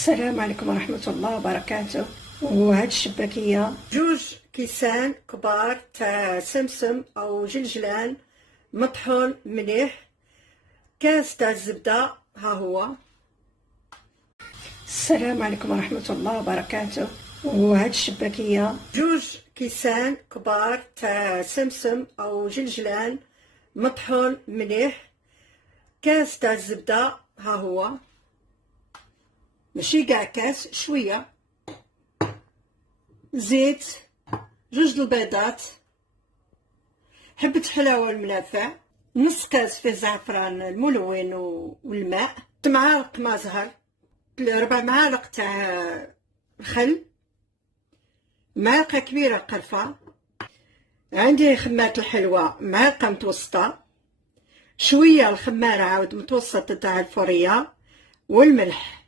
السلام عليكم ورحمة الله وبركاته. وهاد الشباكية جوج كيسان كبار تاع سمسم أو جلجلان مطحون مليح، كاس تاع الزبدة ها هو. السلام عليكم ورحمة الله وبركاته. وهاد الشباكية جوج كيسان كبار تاع سمسم أو جلجلان مطحون مليح، كاس تاع الزبدة ها هو، ماشي قاع كاس، شويه زيت، جوج البيضات، حبة حلاوة المنافع، نص كاس فيه زعفران الملون والماء، 6 معالق ما زهر، 4 معالق تاع الخل، معلقة كبيرة قرفة، عندي خمارة الحلوى معلقة متوسطة، شوية الخمارة عاود متوسطة تاع الفورية، والملح.